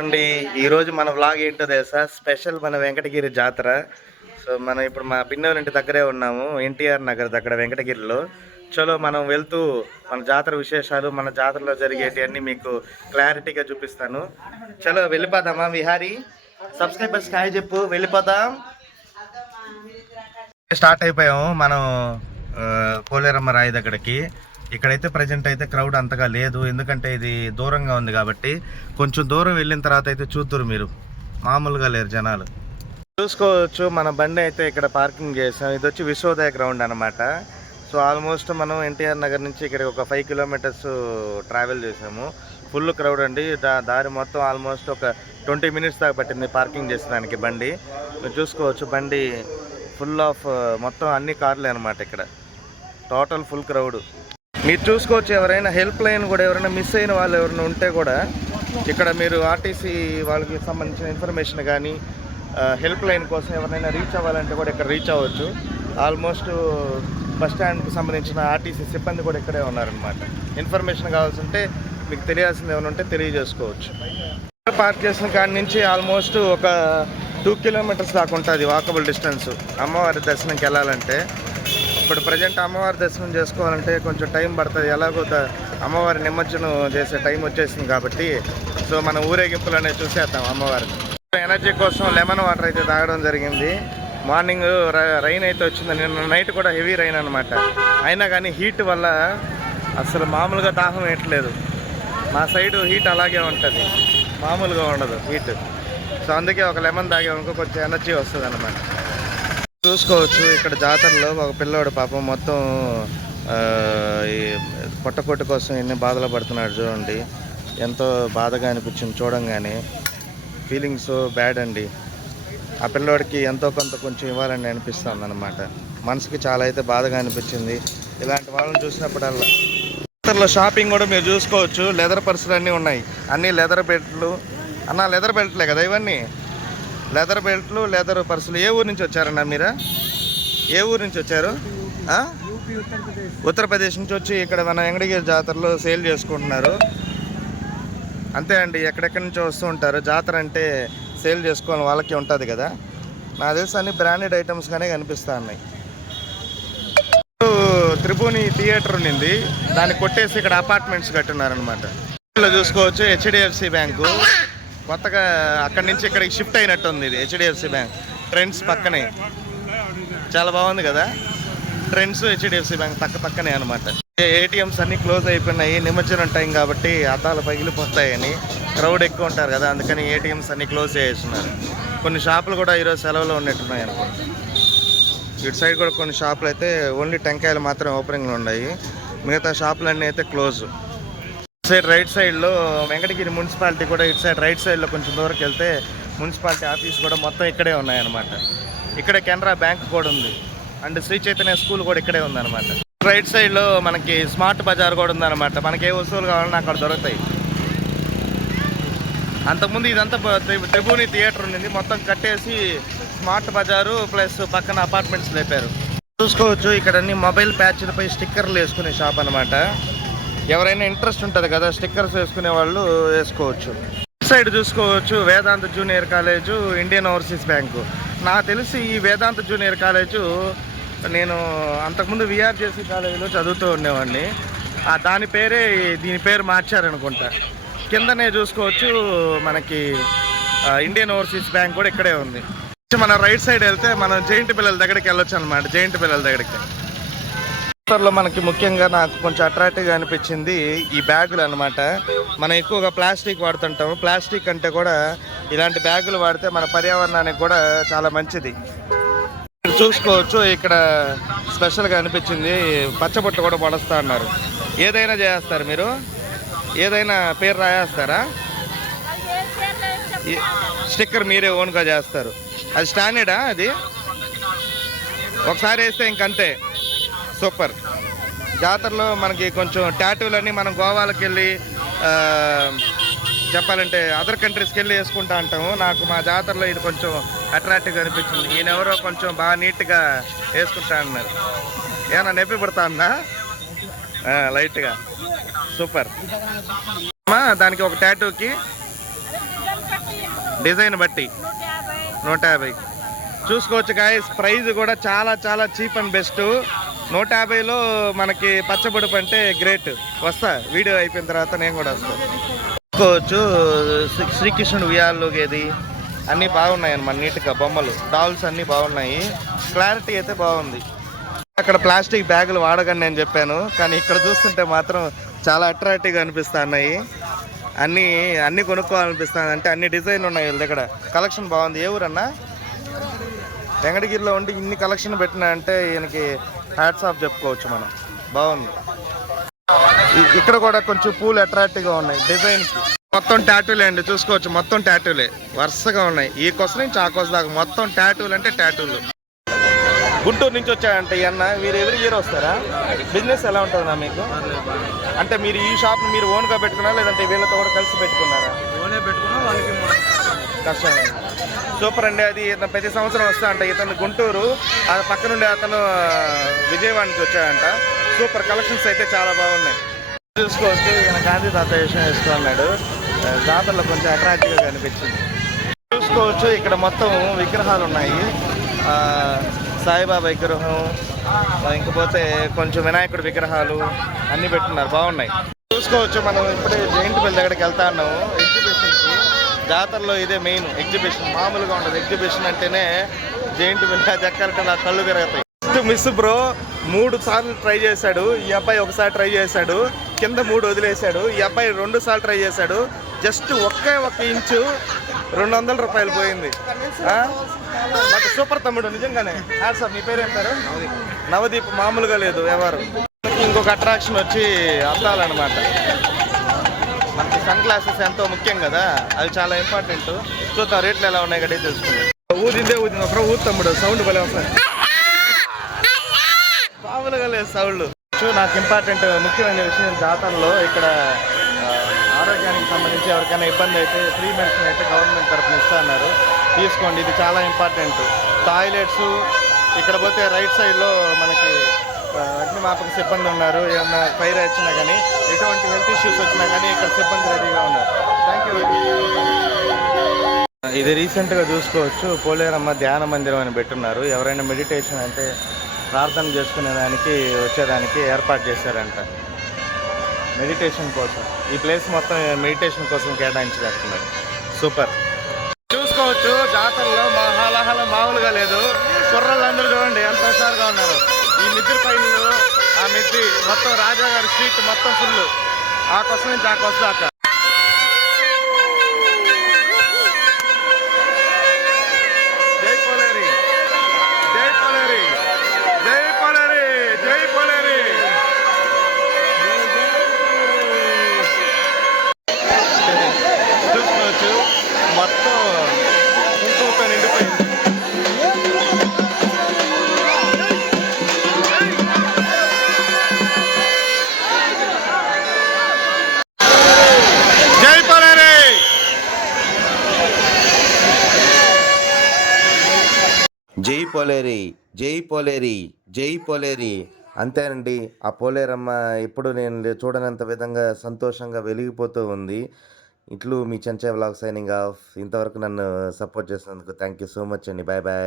అండి ఈరోజు మన వ్లాగ్ ఏంటో తెలుసా? స్పెషల్ మన వెంకటగిరి జాతర. సో మనం ఇప్పుడు మా పిన్నోళ్ళ ఇంటి దగ్గరే ఉన్నాము ఎన్టీఆర్ నగర్ దగ్గర వెంకటగిరిలో. చలో మనం వెళ్తూ మన జాతర విశేషాలు మన జాతరలో జరిగేటి అన్ని మీకు క్లారిటీగా చూపిస్తాను. చలో వెళ్ళిపోదామా విహారీ? సబ్స్క్రైబర్స్ హాయ్ చెప్పు వెళ్ళిపోదాం. స్టార్ట్ అయిపోయాము మనం పోలేరమ్మ రాయి దగ్గరికి. ఇక్కడైతే ప్రజెంట్ అయితే క్రౌడ్ అంతగా లేదు. ఎందుకంటే ఇది దూరంగా ఉంది కాబట్టి కొంచెం దూరం వెళ్ళిన తర్వాత అయితే చూద్దరు మీరు. మామూలుగా లేరు జనాలు. చూసుకోవచ్చు మన బండి అయితే ఇక్కడ పార్కింగ్ చేసాం. ఇది వచ్చి విశ్వోదయ గ్రౌండ్ అనమాట సో ఆల్మోస్ట్ మనం ఎన్టీఆర్ నగర్ నుంచి ఇక్కడ ఒక ఫైవ్ కిలోమీటర్స్ ట్రావెల్ చేసాము. ఫుల్ క్రౌడ్ అండి. దా దారి మొత్తం ఆల్మోస్ట్ ఒక ట్వంటీ మినిట్స్ దాకా పట్టింది పార్కింగ్ చేసడానికి బండి. చూసుకోవచ్చు బండి ఫుల్ ఆఫ్ మొత్తం అన్ని కార్లే అనమాట ఇక్కడ. టోటల్ ఫుల్ క్రౌడ్ మీరు చూసుకోవచ్చు ఎవరైనా హెల్ప్ లైన్ కూడా ఎవరైనా మిస్ అయిన వాళ్ళు ఎవరైనా ఉంటే కూడా ఇక్కడ మీరు ఆర్టీసీ వాళ్ళకి సంబంధించిన ఇన్ఫర్మేషన్ కానీ హెల్ప్ లైన్ కోసం ఎవరైనా రీచ్ అవ్వాలంటే కూడా ఇక్కడ రీచ్ అవ్వచ్చు. ఆల్మోస్ట్ బస్ స్టాండ్కి సంబంధించిన ఆర్టీసీ సిబ్బంది కూడా ఇక్కడే ఉన్నారనమాట ఇన్ఫర్మేషన్ కావాల్సి ఉంటే మీకు తెలియాల్సింది ఏమైనా ఉంటే తెలియజేసుకోవచ్చు. పార్క్ చేసిన కాడి నుంచి ఆల్మోస్ట్ ఒక టూ కిలోమీటర్స్ దాకా ఉంటుంది వాకబుల్ డిస్టెన్స్. అమ్మవారి దర్శనంకి వెళ్ళాలంటే. ఇప్పుడు ప్రజెంట్ అమ్మవారి దర్శనం చేసుకోవాలంటే కొంచెం టైం పడుతుంది. ఎలాగో అమ్మవారి నిమజ్జనం చేసే టైం వచ్చేసింది కాబట్టి సో మన ఊరేగింపులు అనేది చూసేద్దాం అమ్మవారిని. ఎనర్జీ కోసం లెమన్ వాటర్ అయితే తాగడం జరిగింది. మార్నింగ్ రైన్ అయితే వచ్చింది. నిన్న నైట్ కూడా హెవీ రైన్ అనమాట అయినా కానీ హీట్ వల్ల అసలు మామూలుగా దాహం వేయట్లేదు మా సైడ్ హీట్ అలాగే ఉంటుంది. మామూలుగా ఉండదు హీట్ సో అందుకే ఒక లెమన్ తాగామనుకో కొంచెం ఎనర్జీ వస్తుంది అనమాట చూసుకోవచ్చు. ఇక్కడ జాతరలో ఒక పిల్లోడు పాపం మొత్తం ఆ, ఈ పొట్టకొట్టు కోసం ఎన్ని బాధలు పడుతున్నాడు చూడండి. ఎంతో బాధగా అనిపించింది చూడంగానే. ఫీలింగ్స్ బ్యాడ్ అండి. ఆ పిల్లోడికి ఎంతో కొంత కొంచెం ఇవ్వాలని అనిపిస్తుంది అనమాట మనసుకి చాలా అయితే బాధగా అనిపించింది. ఇలాంటి వాళ్ళని చూసినప్పుడల్లా. జాతరలో షాపింగ్ కూడా మీరు చూసుకోవచ్చు. లెదర్ పర్సులు అన్నీ ఉన్నాయి. అన్నీ లెదర్ బెల్ట్లు. అన్న లెదర్ బెల్ట్లే కదా ఇవన్నీ? లెదర్ బెల్ట్లు లెదర్ పర్సులు ఏ ఊరు నుంచి వచ్చారన్న మీరా? ఏ ఊరు నుంచి వచ్చారు? ఉత్తరప్రదేశ్ నుంచి వచ్చి ఇక్కడ మన వెంకటగిరి జాతరలో సేల్ చేసుకుంటున్నారు. అంతే అండి ఎక్కడెక్కడి నుంచో వస్తూ ఉంటారు. జాతర అంటే సేల్ చేసుకోవాలి వాళ్ళకి ఉంటుంది కదా. నా తెలిసి అన్ని బ్రాండెడ్ ఐటమ్స్ గానే కనిపిస్తా ఉన్నాయి. త్రిభువని థియేటర్ ఉన్నింది దాన్ని కొట్టేసి ఇక్కడ అపార్ట్మెంట్స్ కట్టున్నారనమాట చూసుకోవచ్చు హెచ్డిఎఫ్సి బ్యాంకు. కొత్తగా అక్కడి నుంచి ఇక్కడికి షిఫ్ట్ అయినట్టు ఉంది ఇది హెచ్డిఎఫ్సి బ్యాంక్. ట్రెండ్స్ పక్కనే. చాలా బాగుంది కదా? ట్రెండ్స్ హెచ్డిఎఫ్సి బ్యాంక్ పక్క పక్కనే అనమాట ఏటీఎంస్ అన్ని క్లోజ్ అయిపోయినాయి నిమజ్జనం టైం కాబట్టి అద్దాలు పగిలిపోతాయని క్రౌడ్ ఎక్కువ ఉంటారు కదా అందుకని ఏటీఎంస్ అన్ని క్లోజ్ చేస్తున్నారు. కొన్ని షాపులు కూడా ఈరోజు సెలవులో ఉన్నట్టున్నాయి అనుకుంటా ఇటు సైడ్ కూడా కొన్ని షాపులు అయితే ఓన్లీ టెంకాయలు మాత్రం ఓపెనింగ్లు ఉన్నాయి. మిగతా షాపులన్నీ అయితే క్లోజ్. సైడ్ రైట్ సైడ్లో వెంకటగిరి మున్సిపాలిటీ కూడా ఇటు సైడ్ రైట్ సైడ్లో కొంచెం దూరకు వెళ్తే మున్సిపాలిటీ ఆఫీస్ కూడా మొత్తం ఇక్కడే ఉన్నాయన్నమాట. ఇక్కడే కెనరా బ్యాంక్ కూడా ఉంది. అండ్ శ్రీ చైతన్య స్కూల్ కూడా ఇక్కడే ఉందన్నమాట. రైట్ సైడ్లో మనకి స్మార్ట్ బజార్ కూడా ఉందన్నమాట. మనకి ఏ వస్తువులు కావాలన్నా అక్కడ దొరుకుతాయి. అంతకుముందు ఇదంతా ప- త్రిభువని థియేటర్ ఉండింది. మొత్తం కట్టేసి స్మార్ట్ బజారు ప్లస్ పక్కన అపార్ట్మెంట్స్ లేపారు. చూసుకోవచ్చు ఇక్కడ అన్ని మొబైల్ ప్యాచ్లపై స్టిక్కర్లు వేసుకునే షాప్ అన్నమాట. ఎవరైనా ఇంట్రెస్ట్ ఉంటుంది కదా స్టిక్కర్స్ వేసుకునే వాళ్ళు వేసుకోవచ్చు. సైడ్ చూసుకోవచ్చు Vedanta junior college Indian overseas bank. నాకు తెలిసి ఈ వేదాంత జూనియర్ కాలేజు నేను అంతకుముందు విఆర్జేసీ కాలేజీలో చదువుతూ ఉండేవాడిని. దాని పేరే దీని పేరు మార్చారనుకుంటా. కిందనే చూసుకోవచ్చు మనకి ఇండియన్ ఓవర్సీస్ బ్యాంక్ కూడా ఇక్కడే ఉంది. మన రైట్ సైడ్ వెళ్తే మనం జైంట్ పిల్లల దగ్గరికి వెళ్ళొచ్చు అనమాట జైంట్ పిల్లల దగ్గరికి. లో మనకి ముఖ్యంగా నాకు కొంచెం అట్రాక్టివ్గా అనిపించింది ఈ బ్యాగులు అనమాట మనం ఎక్కువగా ప్లాస్టిక్ వాడుతుంటాము. ప్లాస్టిక్ అంటే కూడా ఇలాంటి బ్యాగులు వాడితే మన పర్యావరణానికి కూడా చాలా మంచిది. చూసుకోవచ్చు ఇక్కడ స్పెషల్గా అనిపించింది. పచ్చబొట్టు కూడా పడుస్తా అన్నారు. ఏదైనా చేస్తారు మీరు? ఏదైనా పేరు రాయేస్తారా? స్టిక్కర్ మీరే ఓన్గా చేస్తారు. అది స్టాండర్డా అది? ఒకసారి వేస్తే ఇంకంతే. సూపర్. జాతరలో మనకి కొంచెం ట్యాటూలన్నీ మనం గోవాలకు వెళ్ళి చెప్పాలంటే అదర్ కంట్రీస్కి వెళ్ళి వేసుకుంటా అంటాము నాకు మా జాతరలో ఇది కొంచెం అట్రాక్టివ్గా అనిపించింది. ఈయన ఎవరో కొంచెం బాగా నీట్గా వేసుకుంటా అన్నారు. ఏమన్నా నొప్పి పడతా అన్నా లైట్గా సూపర్. అమ్మా దానికి ఒక టాటూకి డిజైన్ బట్టి నూట యాభై. చూసుకోవచ్చు గాయస్ ప్రైజ్ కూడా చాలా చాలా చీప్ అండ్ బెస్ట్ నూట యాభైలో మనకి పచ్చబొడుపు అంటే గ్రేట్ వస్తా వీడియో అయిపోయిన తర్వాత నేను కూడా వస్తాను చూసుకోవచ్చు శ్రీ- శ్రీకృష్ణుడు ఉయ్యాలు గేది అన్నీ బాగున్నాయి అన్నమాట నీట్గా బొమ్మలు డాల్స్ అన్నీ బాగున్నాయి. క్లారిటీ అయితే బాగుంది. అక్కడ ప్లాస్టిక్ బ్యాగులు వాడకండి నేను చెప్పాను కానీ ఇక్కడ చూస్తుంటే మాత్రం చాలా అట్రాక్టివ్గా అనిపిస్తున్నాయి. అన్నీ అన్నీ కొనుక్కోవాలనిపిస్తుంది. అంటే అన్ని డిజైన్లు ఉన్నాయి వీళ్ళ దగ్గర. కలెక్షన్ బాగుంది. ఏ ఊరన్నా? వెంకటగిరిలో ఉండి ఇన్ని కలెక్షన్ పెట్టినా అంటే ఈయనకి హ్యాట్స్ ఆఫ్ చెప్పుకోవచ్చు మనం. బాగుంది. ఇక్కడ కూడా కొంచెం పూలు అట్రాక్టివ్గా ఉన్నాయి. డిజైన్కి మొత్తం టాటూలే అండి. చూసుకోవచ్చు. మొత్తం టాటూలే వరుసగా ఉన్నాయి. ఈ కొస నుంచి ఆ కొస దాకా మొత్తం టాటూలు అంటే టాటూలు గుంటూరు నుంచి వచ్చాయంటే అన్న. మీరు ఎవ్రీ ఇయర్ వస్తారా? బిజినెస్ ఎలా ఉంటుందా మీకు? అంటే మీరు ఈ షాప్ మీరు ఓన్గా పెట్టుకున్నారా? లేదంటే వీళ్ళతో కూడా కలిసి పెట్టుకున్నారా? ఓనే పెట్టుకున్నా వాళ్ళకి కష్టం. సూపర్ అండి. అది ఇతను ప్రతి సంవత్సరం వస్తా అంట. ఇతను గుంటూరు ఆ పక్క నుండి అతను విజయవాడ నుంచి వచ్చాడంట. సూపర్ కలెక్షన్స్ అయితే చాలా బాగున్నాయి. చూసుకోవచ్చు. ఈయన గాంధీ తాత విషయం వేసుకున్నాడు. దాతల్లో కొంచెం అట్రాక్టివ్గా కనిపించింది. చూసుకోవచ్చు. ఇక్కడ మొత్తం విగ్రహాలు ఉన్నాయి. ఆ, సాయిబాబా విగ్రహం ఇంకపోతే కొంచెం వినాయకుడి విగ్రహాలు అన్నీ పెట్టున్నారు. బాగున్నాయి. చూసుకోవచ్చు. మనం ఇప్పుడే జైంట్ బిల్ దగ్గరికి వెళ్తా ఉన్నాము. జాతరలో ఇదే మెయిన్ ఎగ్జిబిషన్ మామూలుగా ఉండదు. ఎగ్జిబిషన్ అంటేనే జైంట్ బిల్ అది నా కళ్ళు తిరగతాయి. ఫస్ట్ మిస్ బ్రో మూడు సార్లు ట్రై చేశాడు. ఈ అబ్బాయి ఒకసారి ట్రై చేశాడు. కింద మూడు వదిలేశాడు. ఈ అబ్బాయి రెండు సార్లు ట్రై చేశాడు. జస్ట్ ఒకే ఒక్క ఇంచు రెండు వందల రూపాయలు పోయింది. సూపర్ తమ్ముడు నిజంగానే. సార్ మీ పేరు ఏంటారు నవదీప్. మామూలుగా లేదు ఎవరు ఇంకొక అట్రాక్షన్ వచ్చి అద్దాలన్నమాట. మనకి సన్ గ్లాసెస్ ఎంతో ముఖ్యం కదా? అవి చాలా ఇంపార్టెంట్ చూద్దాం రేట్లు ఎలా ఉన్నాయి గడి తెలుసుకుందాం ఊదిందే ఊదింది ఒకరు ఊదు తమ్ముడు సౌండ్ భలే వస్తుంది. మామూలుగా లేదు సౌండ్. చూ నాకు ఇంపార్టెంట్ ముఖ్యమైన విషయం జాతరలో ఇక్కడ ఆరోగ్యానికి సంబంధించి ఎవరికైనా ఇబ్బంది అయితే ఫ్రీ మెడిసిన్ అయితే గవర్నమెంట్ తరఫున ఇస్తా అన్నారు. తీసుకోండి ఇది చాలా ఇంపార్టెంట్ టాయిలెట్స్ ఇక్కడ పోతే రైట్ సైడ్లో మనకి అగ్నిమాపక సిబ్బంది ఉన్నారు. ఏమన్నా ఫైర్ వచ్చినా కానీ ఎటువంటి హెల్త్ ఇష్యూస్ వచ్చినా కానీ ఇక్కడ సిబ్బంది రెడీగా ఉన్నారు. థ్యాంక్ యూ ఇది రీసెంట్గా చూసుకోవచ్చు. పోలేరమ్మ ధ్యాన మందిరం అని పెట్టున్నారు. ఎవరైనా మెడిటేషన్ అంటే ప్రార్థన చేసుకునే దానికి వచ్చేదానికి ఏర్పాటు చేశారంట. మెడిటేషన్ కోసం. ఈ ప్లేస్ మొత్తం మెడిటేషన్ కోసం కేటాయించగట్టున్నారు సూపర్ చూసుకోవచ్చు. జాతరలో మా హాలాహలం మామూలుగా లేదు. కుర్రలందరూ చూడండి ఎంత హుషారుగా ఉన్నారు. ఈ నిద్ర పైన ఆ మిద్ది మొత్తం రాజా గారి స్ట్రీట్ మొత్తం ఫుల్ ఆ కోసం నుంచి ఆ కొస్త దాకా. జై పోలేరి జై పోలేరి జై పోలేరి. అంతేనండి. ఆ పోలేరమ్మ ఎప్పుడు నేను చూడనంత విధంగా సంతోషంగా వెలిగిపోతూ ఉంది. ఇట్లు మీ చెంచా వ్లాగ్ సైనింగ్ ఆఫ్. ఇంతవరకు నన్ను సపోర్ట్ చేసినందుకు థ్యాంక్ యూ సో మచ్ అండి. Bye bye.